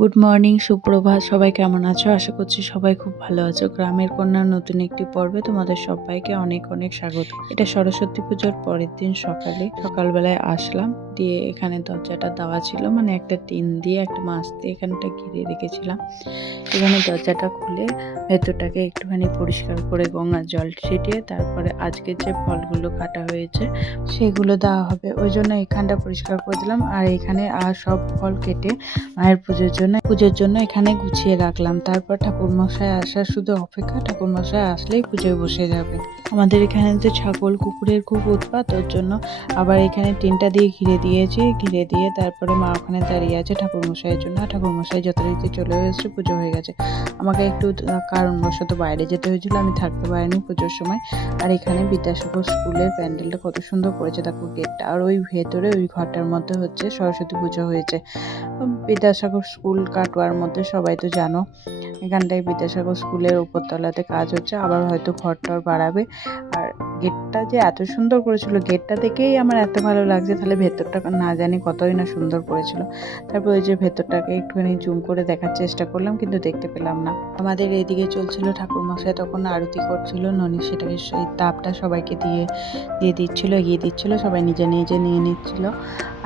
Good morning, সুপ্রভাত। সবাই কেমন আছো? আশা করছি সবাই খুব ভালো আছো। গ্রামের কন্যার নতুন একটি পর্বে তোমাদের সবাইকে অনেক অনেক স্বাগত। এটা সরস্বতী পুজোর পরের দিন সকালবেলায় আসলাম, দিয়ে এখানে দরজাটা দেওয়া ছিল, মানে একটা টিন দিয়ে একটা মাছ দিয়ে এখানটা ঘিরে রেখেছিলাম। এখানে দরজাটা খুলে ভেতরটাকে একটুখানি পরিষ্কার করে গঙ্গার জল ছিটিয়ে তারপরে আজকে যে ফলগুলো কাটা হয়েছে সেগুলো দেওয়া হবে, ওই জন্য এখানটা পরিষ্কার করে দিলাম। আর এখানে সব ফল কেটে মায়ের পুজোর জন্য এখানে গুছিয়ে রাখলাম। তারপর ঠাকুরমশাই আসার শুধু অপেক্ষা, ঠাকুরমশাই আসলেই পুজোয় বসে যাবে। আমাদের এখানে যে ছাগল কুকুরের খুব উৎপাত, ওর জন্য আবার এখানে টিনটা দিয়ে ঘিরে দিয়েছি। ঘিরে দিয়ে তারপরে মা ওখানে দাঁড়িয়ে আছে ঠাকুরমশাইয়ের জন্য। ঠাকুরমশাই যথারীতি চলে এসেছে, পুজো হয়ে গেছে। আমাকে একটু কারণবশত বাইরে যেতে হয়েছিল, আমি থাকতে পারিনি পুজোর সময়। আর এখানে বিদ্যাসাগর স্কুলের প্যান্ডেলটা কত সুন্দর করেছে, দেখো গেটটা। আর ওই ভেতরে ওই ঘরটার মধ্যে হচ্ছে সরস্বতী পুজো হয়েছে। বিদ্যাসাগর স্কুল কাটোয়ার মধ্যে, সবাই তো জানো। এখানটায় বিদ্যাসাগর স্কুলের উপরতলাতে কাজ হচ্ছে, আবার হয়তো ঘরটর বাড়াবে। আর গেটটা যে এত সুন্দর করেছিল, গেটটা দেখেই আমার এত ভালো লাগছে, তাহলে ভেতরটা না জানি কতই না সুন্দর করেছিল। তারপর ওই যে ভেতরটাকে একটুখানি জুম করে দেখার চেষ্টা করলাম, কিন্তু দেখতে পেলাম না। আমাদের এইদিকে চলছিল, ঠাকুরমশাই তখন আরতি করছিল, ননি সেটাকে সেই তাপটা সবাইকে দিয়ে দিচ্ছিল, এগিয়ে দিচ্ছিল, সবাই নিজে নিজে নিয়ে নিচ্ছিল।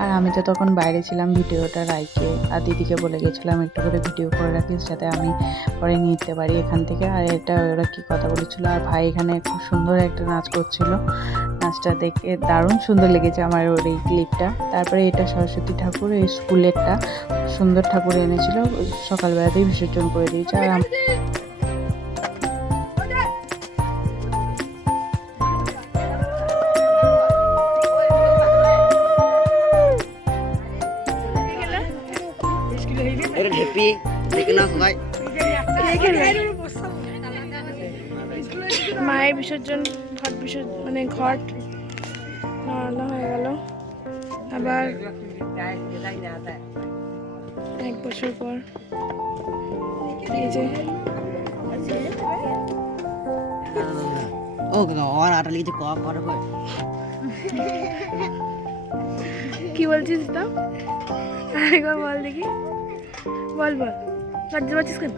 আর আমি তো তখন বাইরে ছিলাম, ভিডিওটা রাইকে আর দিদিকে বলে গেছিলাম একটু করে ভিডিও করে রাখিস, যাতে আমি পরে নিতে পারি এখান থেকে। আর এটা ওরা কি কথা বলেছিল। আর ভাই এখানে খুব সুন্দর একটা নাচ করছিল, নাচটা দেখে দারুণ সুন্দর লেগেছে আমার ওর এই ক্লিপটা। তারপরে এটা সরস্বতী ঠাকুর, এই স্কুলেরটা সুন্দর ঠাকুর এনেছিল, সকালবেলাতেই বিসর্জন করে দিয়েছে। আর মায়ের বিসর্জন, ঘট বিসর্জন, মানে ঘট নড়ানো হয়ে গেল। আবার 1 বছর পর এই যে কি বলছিস তো, আরেকবার বল দেখি, বল লজ্জা পাচ্ছিস কেন?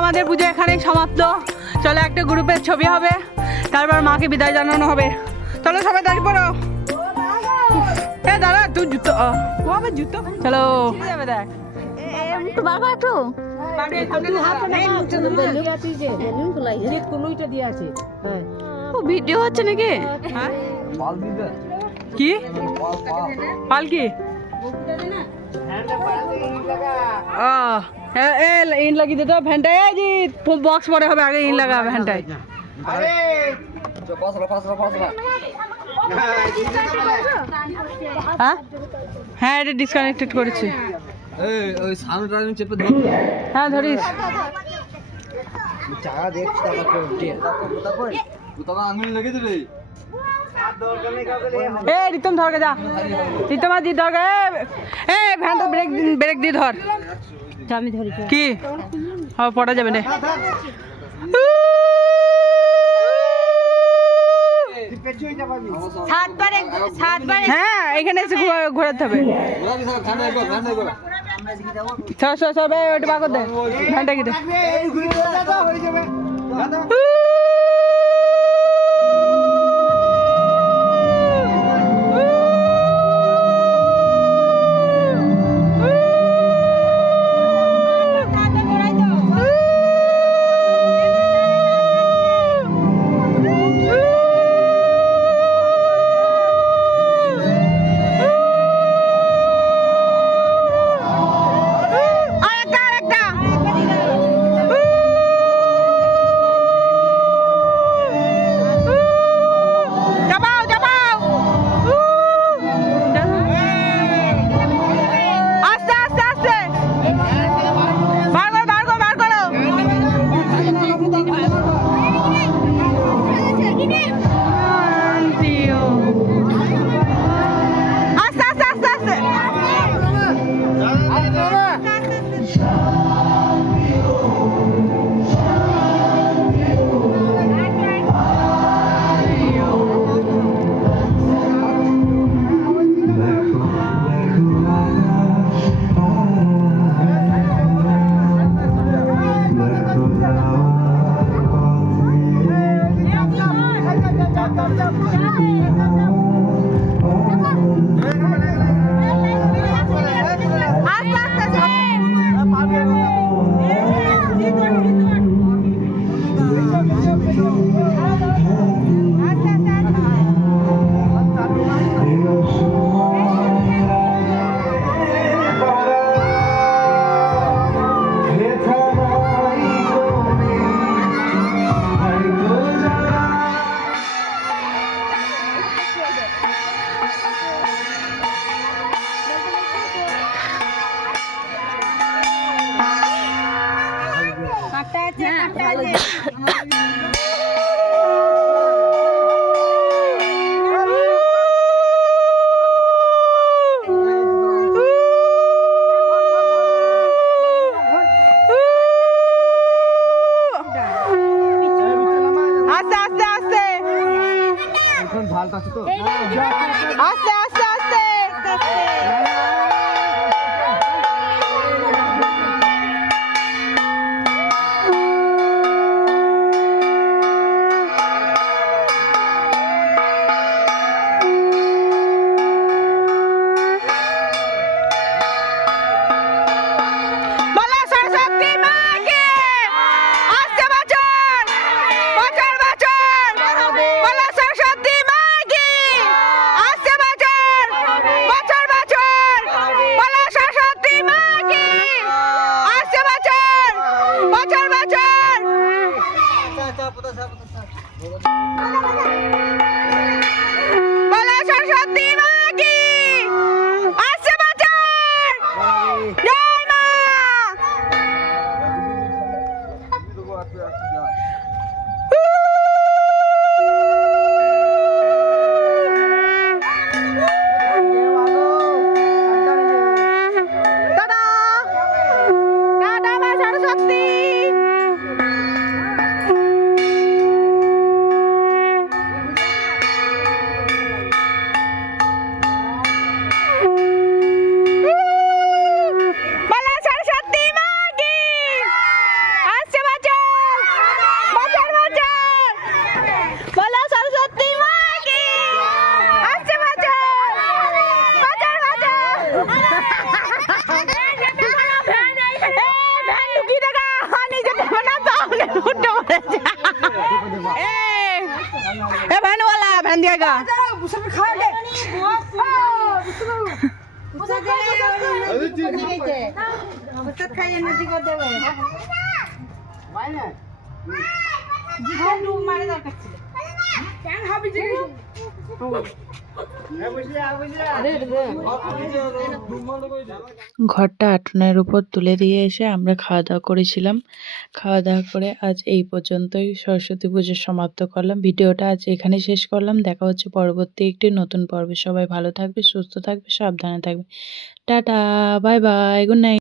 আমাদের পুজো এখানেই সমাপ্ত। চলো একটা গ্রুপের ছবি হবে, তারপর মাকে বিদায় জানানো হবে। চলো সবাই দাঁড়িয়ে পড়ো। দাঁড়া, তুই জুতো জুতো চলো যাবে, দেখ বাবা একটু ভিডিও হচ্ছে নাকি? কি পাল কি ইন লাগিয়ে দিত ভ্যানটায়, বক্স পরে হবে, আগে ইন লাগা ভ্যানটায়। হ্যাঁ, এটা ডিসকানেক্টেড করেছি। হ্যাঁ ধরিস। চাকা দেখছি আঙুল লেগে দিলে এ রিতম ধর যা রিতম আর দি ধর এ ভ্যানটা ব্রেক ব্রেক দি ধর আমি ধরি কি হবে পড়া যাবে না হ্যাঁ এখানে এসে ঘোরাতে হবে সব ওটা বাগর দে ভ্যানটা কি দে আস্তে আস্তে আস্তে খাইয়ে নদী করে দেবে মারে দরকার ছিল কেন হবে ঘরটা আটনের উপর তুলে দিয়ে এসে আমরা খাওয়া দাওয়া করেছিলাম। খাওয়া দাওয়া করে আজ এই পর্যন্তই সরস্বতী পুজো সমাপ্ত করলাম। ভিডিওটা আজ এখানে শেষ করলাম। দেখা হচ্ছে পরবর্তী একটি নতুন পর্বে। সবাই ভালো থাকবে, সুস্থ থাকবে, সাবধানে থাকবে। Tata, bye bye, good night.